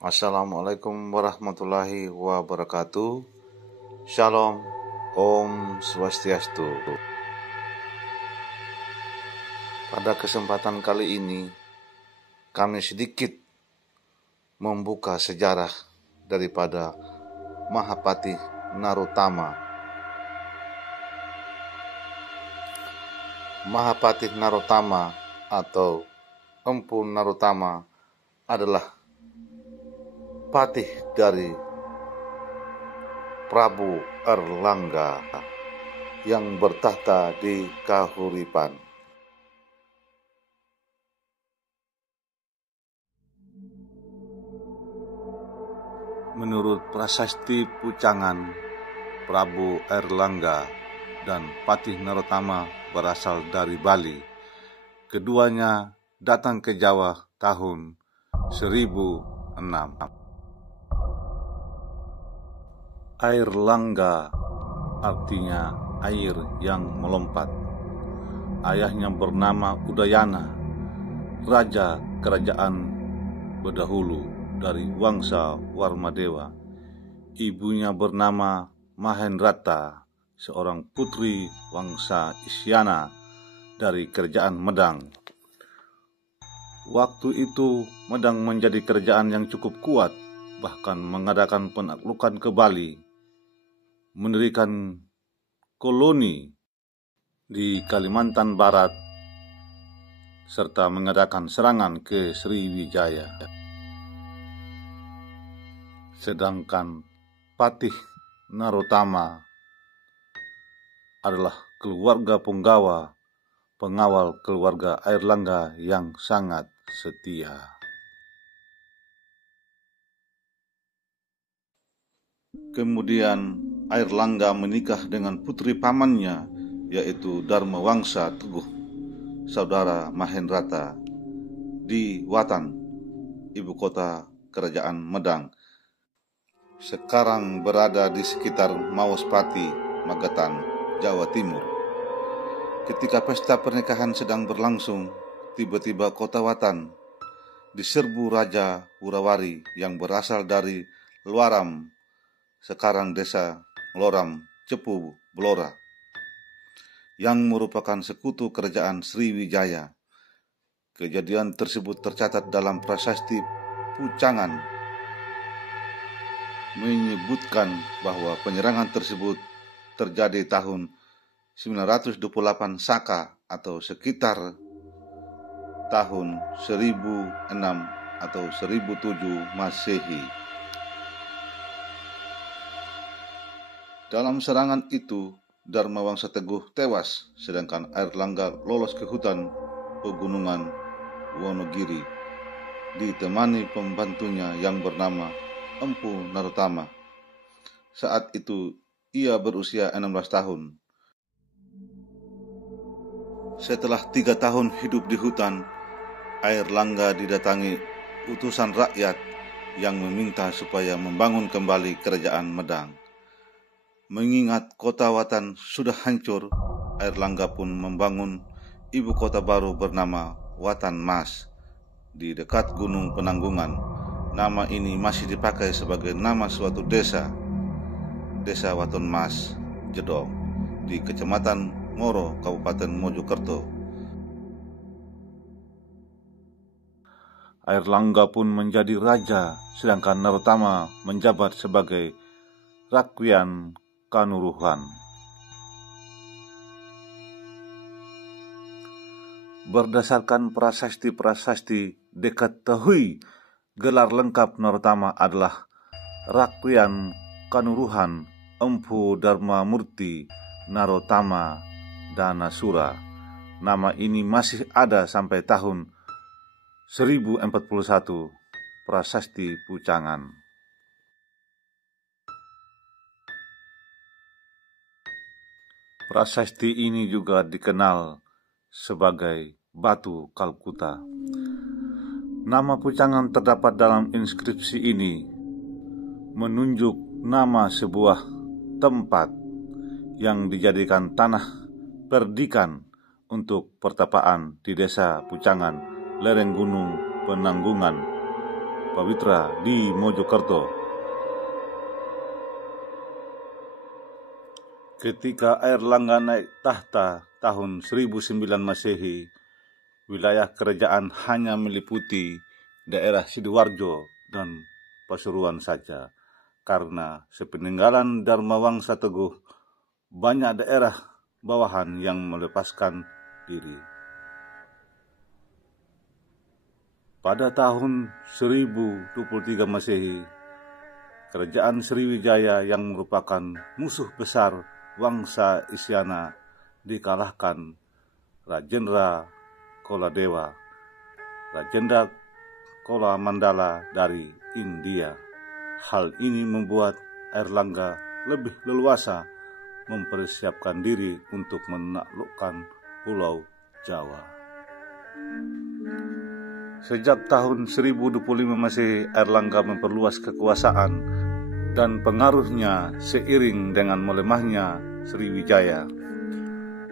Assalamualaikum warahmatullahi wabarakatuh. Shalom, Om Swastiastu. Pada kesempatan kali ini, kami sedikit membuka sejarah daripada Mahapati Narotama. Mahapati Narotama atau Empu Narotama adalah patih dari Prabu Erlangga yang bertahta di Kahuripan. Menurut prasasti Pucangan, Prabu Erlangga dan Patih Narotama berasal dari Bali. Keduanya datang ke Jawa tahun 1006. Air Langga artinya air yang melompat. Ayahnya bernama Udayana, raja kerajaan berdahulu dari Wangsa Warmadewa. Ibunya bernama Mahendrata, seorang putri Wangsa Isyana dari kerajaan Medang. Waktu itu Medang menjadi kerajaan yang cukup kuat, bahkan mengadakan penaklukan ke Bali, mendirikan koloni di Kalimantan Barat, serta mengadakan serangan ke Sriwijaya. Sedangkan Patih Narotama adalah keluarga punggawa, pengawal keluarga Airlangga yang sangat setia. Kemudian Airlangga menikah dengan putri pamannya, yaitu Dharma Wangsa Teguh, saudara Mahendrata, di Watan, ibu kota kerajaan Medang. Sekarang berada di sekitar Mauspati, Magetan, Jawa Timur. Ketika pesta pernikahan sedang berlangsung, tiba-tiba kota Watan diserbu Raja Wurawari yang berasal dari Luaram, sekarang desa Loram, Cepu, Blora, yang merupakan sekutu kerajaan Sriwijaya. Kejadian tersebut tercatat dalam prasasti Pucangan, menyebutkan bahwa penyerangan tersebut terjadi tahun 928 Saka atau sekitar tahun 1006 atau 1007 Masehi. Dalam serangan itu, Dharma Wangsa Teguh tewas, sedangkan Airlangga lolos ke hutan pegunungan Wonogiri, ditemani pembantunya yang bernama Empu Narotama. Saat itu ia berusia 16 tahun. Setelah 3 tahun hidup di hutan, Airlangga didatangi utusan rakyat yang meminta supaya membangun kembali kerajaan Medang. Mengingat kota Watan sudah hancur, Airlangga pun membangun ibu kota baru bernama Watan Mas di dekat Gunung Penanggungan. Nama ini masih dipakai sebagai nama suatu desa, Desa Watan Mas Jedong, di Kecamatan Ngoro, Kabupaten Mojokerto. Airlangga pun menjadi raja, sedangkan Narotama menjabat sebagai Rakwian Kanuruhan. Berdasarkan prasasti-prasasti diketahui gelar lengkap Narotama adalah Rakwian Kanuruhan Empu Dharma Murti Narotama Danasura. Nama ini masih ada sampai tahun 1041 prasasti Pucangan. Prasasti ini juga dikenal sebagai Batu Kalkuta. Nama Pucangan terdapat dalam inskripsi ini menunjuk nama sebuah tempat yang dijadikan tanah perdikan untuk pertapaan di desa Pucangan, lereng Gunung Penanggungan, Pawitra di Mojokerto. Ketika Airlangga naik tahta tahun 1009 Masehi, wilayah kerajaan hanya meliputi daerah Sidoarjo dan Pasuruan saja. Karena sepeninggalan Dharmawangsa Teguh, banyak daerah bawahan yang melepaskan diri. Pada tahun 1023 Masehi, kerajaan Sriwijaya yang merupakan musuh besar Wangsa Isyana dikalahkan Rajendra Koladewa, Rajendra Kola Mandala dari India. Hal ini membuat Airlangga lebih leluasa mempersiapkan diri untuk menaklukkan Pulau Jawa. Sejak tahun 1025 Masehi, Airlangga memperluas kekuasaan dan pengaruhnya seiring dengan melemahnya Sriwijaya.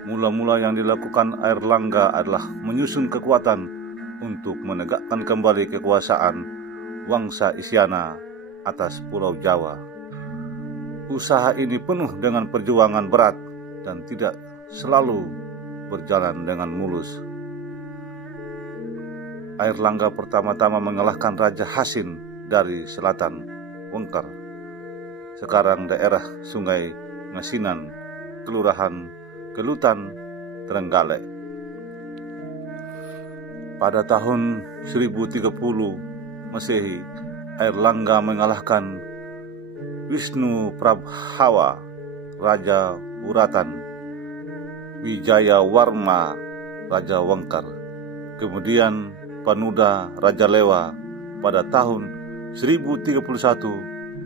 Mula-mula yang dilakukan Airlangga adalah menyusun kekuatan untuk menegakkan kembali kekuasaan Wangsa Isyana atas Pulau Jawa. Usaha ini penuh dengan perjuangan berat dan tidak selalu berjalan dengan mulus. Airlangga pertama-tama mengalahkan Raja Hasin dari selatan Wengker, sekarang daerah Sungai Ngasinan, Kelurahan Kelutan, Trenggalek. Pada tahun 1030 Masehi, Airlangga mengalahkan Wisnu Prabhawa, Raja Uratan, Wijaya Warma, Raja Wengker, kemudian Panuda Raja Lewa. Pada tahun 1031,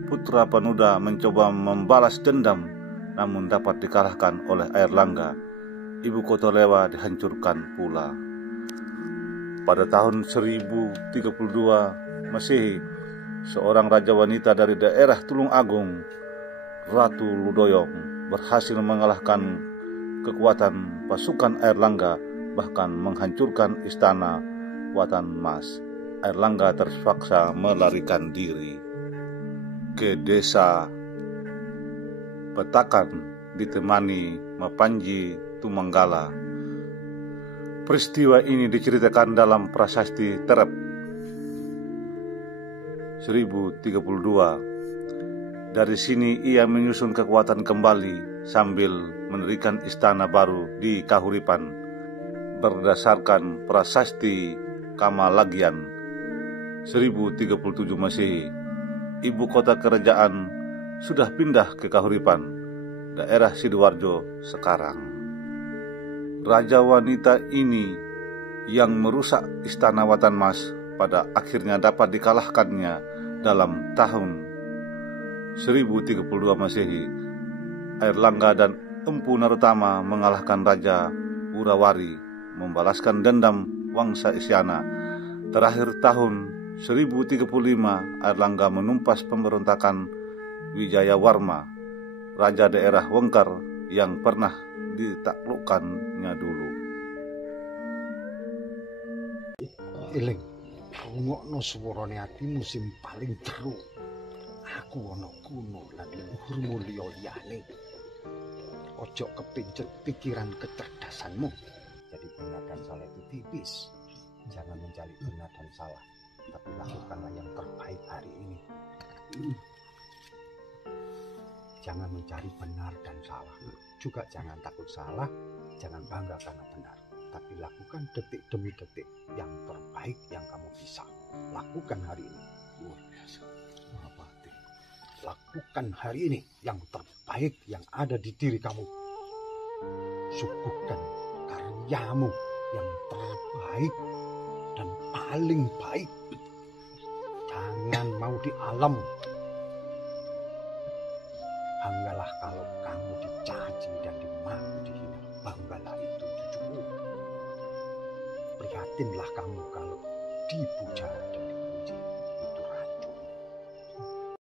putra Panuda mencoba membalas dendam, namun dapat dikalahkan oleh Airlangga. Ibu kota Lewa dihancurkan pula. Pada tahun 1032 Masehi, seorang raja wanita dari daerah Tulung Agung, Ratu Ludoyong, berhasil mengalahkan kekuatan pasukan Airlangga, bahkan menghancurkan istana Watan Mas. Airlangga terpaksa melarikan diri ke desa Petakan ditemani Mapanji Tumanggala. Peristiwa ini diceritakan dalam prasasti Terep 1032. Dari sini ia menyusun kekuatan kembali sambil mendirikan istana baru di Kahuripan berdasarkan prasasti Kamalagian 1037 Masehi. Ibu kota kerajaan sudah pindah ke Kahuripan, daerah Sidoarjo sekarang. Raja wanita ini yang merusak istana Watan Mas pada akhirnya dapat dikalahkannya dalam tahun 1032 Masehi. Airlangga dan Empu Narutama mengalahkan Raja Urawari, membalaskan dendam Wangsa Isyana. Terakhir tahun 1035, Airlangga menumpas pemberontakan Wijaya Warma, raja daerah Wengker yang pernah ditaklukkannya dulu. Eling, rungokno suwarane atimu sing paling jero. Aku ana kuno lan luhur mulya liyane. Ojo kepincet pikiran kecerdasanmu. Jadi benar dan salah itu tipis. Jangan mencari benar dan salah, tapi lakukanlah yang terbaik hari ini. Jangan mencari benar dan salah. Juga jangan takut salah, jangan bangga karena benar. Tapi lakukan detik demi detik yang terbaik yang kamu bisa. Lakukan hari ini. Luar biasa. Lakukan hari ini yang terbaik yang ada di diri kamu. Suguhkan karyamu yang terbaik dan paling baik. Jangan mau di alam. Banggalah kalau kamu dicaci dan dimaki dihina. Banggalah itu cucuku. Prihatinlah kamu kalau dipuja dan